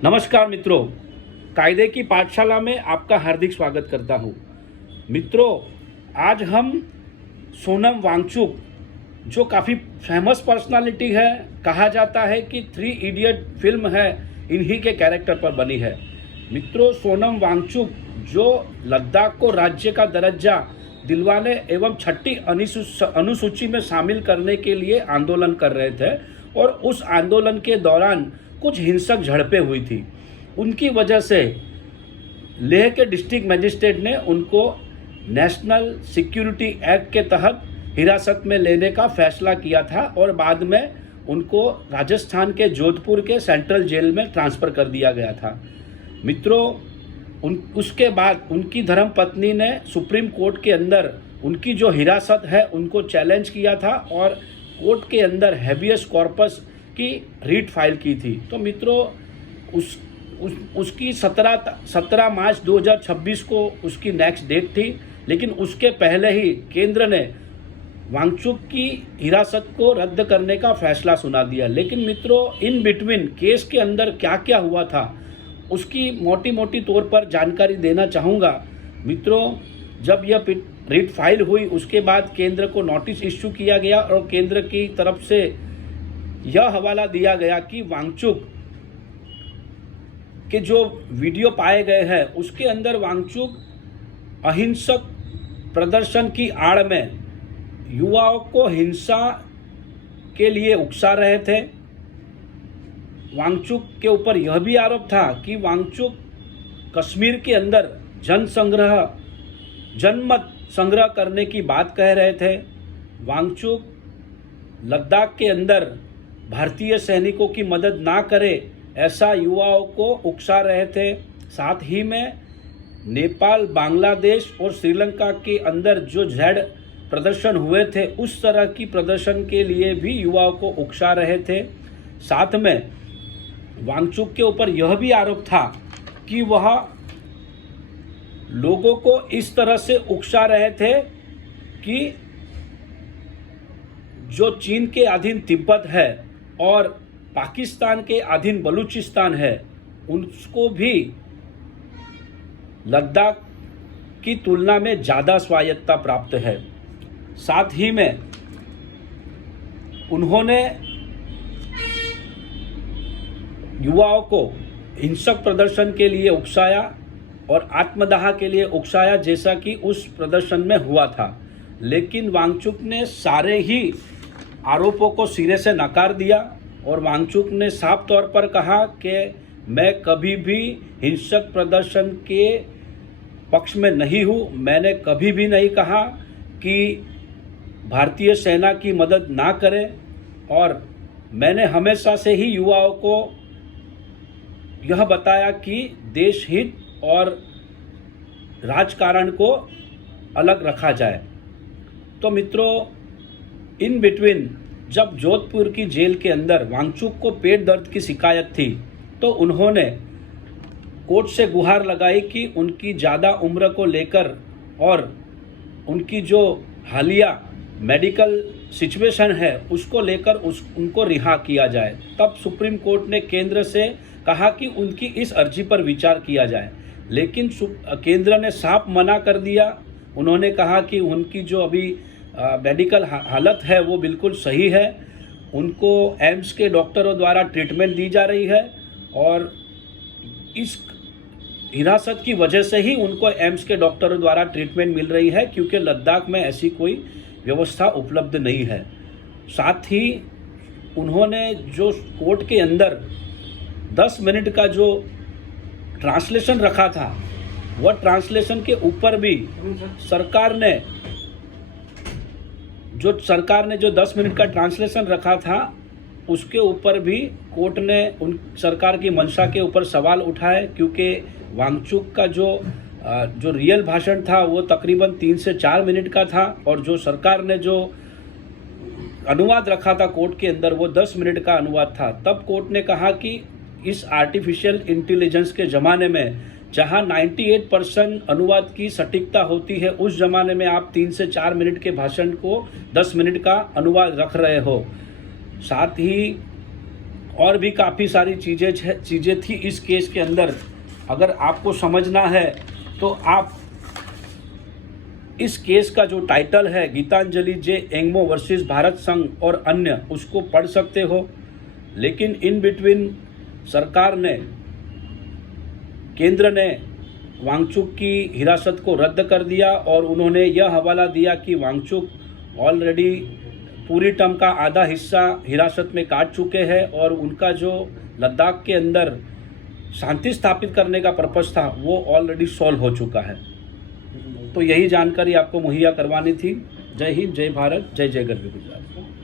नमस्कार मित्रों, कायदे की पाठशाला में आपका हार्दिक स्वागत करता हूँ। मित्रों, आज हम सोनम वांगचुक जो काफ़ी फेमस पर्सनालिटी है, कहा जाता है कि 3 इडियट फिल्म है इन्हीं के कैरेक्टर पर बनी है। मित्रों, सोनम वांगचुक जो लद्दाख को राज्य का दर्जा दिलवाने एवं 6ठी अनुसूची में शामिल करने के लिए आंदोलन कर रहे थे और उस आंदोलन के दौरान कुछ हिंसक झड़पें हुई थी। उनकी वजह से लेह के डिस्ट्रिक्ट मजिस्ट्रेट ने उनको नेशनल सिक्योरिटी एक्ट के तहत हिरासत में लेने का फैसला किया था और बाद में उनको राजस्थान के जोधपुर के सेंट्रल जेल में ट्रांसफ़र कर दिया गया था। मित्रों, उसके बाद उनकी धर्मपत्नी ने सुप्रीम कोर्ट के अंदर उनकी जो हिरासत है उनको चैलेंज किया था और कोर्ट के अंदर हैबियस कॉर्पस की रीट फाइल की थी। तो मित्रों, उसकी 17 मार्च 2026 को उसकी नेक्स्ट डेट थी, लेकिन उसके पहले ही केंद्र ने वांगचुक की हिरासत को रद्द करने का फैसला सुना दिया। लेकिन मित्रों, इन बिटवीन केस के अंदर क्या क्या हुआ था उसकी मोटी तौर पर जानकारी देना चाहूँगा। मित्रों, जब यह रीट फाइल हुई उसके बाद केंद्र को नोटिस इश्यू किया गया और केंद्र की तरफ से यह हवाला दिया गया कि वांगचुक के जो वीडियो पाए गए हैं उसके अंदर वांगचुक अहिंसक प्रदर्शन की आड़ में युवाओं को हिंसा के लिए उकसा रहे थे। वांगचुक के ऊपर यह भी आरोप था कि वांगचुक कश्मीर के अंदर जनमत संग्रह करने की बात कह रहे थे। वांगचुक लद्दाख के अंदर भारतीय सैनिकों की मदद ना करे ऐसा युवाओं को उकसा रहे थे। साथ ही में नेपाल, बांग्लादेश और श्रीलंका के अंदर जो जेड प्रदर्शन हुए थे उस तरह की प्रदर्शन के लिए भी युवाओं को उकसा रहे थे। साथ में वांगचुक के ऊपर यह भी आरोप था कि वह लोगों को इस तरह से उकसा रहे थे कि जो चीन के अधीन तिब्बत है और पाकिस्तान के अधीन बलूचिस्तान है उसको भी लद्दाख की तुलना में ज़्यादा स्वायत्तता प्राप्त है। साथ ही में उन्होंने युवाओं को हिंसक प्रदर्शन के लिए उकसाया और आत्मदाह के लिए उकसाया, जैसा कि उस प्रदर्शन में हुआ था। लेकिन वांगचुक ने सारे ही आरोपों को सिरे से नकार दिया और वांगचुक ने साफ तौर पर कहा कि मैं कभी भी हिंसक प्रदर्शन के पक्ष में नहीं हूँ। मैंने कभी भी नहीं कहा कि भारतीय सेना की मदद ना करें और मैंने हमेशा से ही युवाओं को यह बताया कि देश हित और राजकारण को अलग रखा जाए। तो मित्रों, इन बिटवीन जब जोधपुर की जेल के अंदर वांगचुक को पेट दर्द की शिकायत थी तो उन्होंने कोर्ट से गुहार लगाई कि उनकी ज़्यादा उम्र को लेकर और उनकी जो हालिया मेडिकल सिचुएशन है उसको लेकर उनको रिहा किया जाए। तब सुप्रीम कोर्ट ने केंद्र से कहा कि उनकी इस अर्जी पर विचार किया जाए, लेकिन केंद्र ने साफ मना कर दिया। उन्होंने कहा कि उनकी जो अभी मेडिकल हालत है वो बिल्कुल सही है, उनको एम्स के डॉक्टरों द्वारा ट्रीटमेंट दी जा रही है और इस हिरासत की वजह से ही उनको एम्स के डॉक्टरों द्वारा ट्रीटमेंट मिल रही है, क्योंकि लद्दाख में ऐसी कोई व्यवस्था उपलब्ध नहीं है। साथ ही उन्होंने जो कोर्ट के अंदर 10 मिनट का जो ट्रांसलेशन रखा था वह ट्रांसलेशन के ऊपर भी सरकार ने जो 10 मिनट का ट्रांसलेशन रखा था उसके ऊपर भी कोर्ट ने उन सरकार की मंशा के ऊपर सवाल उठाए, क्योंकि वांगचुक का जो रियल भाषण था वो तकरीबन 3 से 4 मिनट का था और जो सरकार ने जो अनुवाद रखा था कोर्ट के अंदर वो 10 मिनट का अनुवाद था। तब कोर्ट ने कहा कि इस आर्टिफिशियल इंटेलिजेंस के ज़माने में जहां 98% अनुवाद की सटीकता होती है, उस ज़माने में आप 3 से 4 मिनट के भाषण को 10 मिनट का अनुवाद रख रहे हो। साथ ही और भी काफ़ी सारी चीज़ें थी इस केस के अंदर। अगर आपको समझना है तो आप इस केस का जो टाइटल है गीतांजलि जे एंगमो वर्सेस भारत संघ और अन्य, उसको पढ़ सकते हो। लेकिन इन बिटवीन सरकार ने, केंद्र ने वांगचुक की हिरासत को रद्द कर दिया और उन्होंने यह हवाला दिया कि वांगचुक ऑलरेडी पूरी टर्म का आधा हिस्सा हिरासत में काट चुके हैं और उनका जो लद्दाख के अंदर शांति स्थापित करने का पर्पस था वो ऑलरेडी सॉल्व हो चुका है। तो यही जानकारी आपको मुहैया करवानी थी। जय हिंद, जय भारत, जय जय गरवी गुजरात।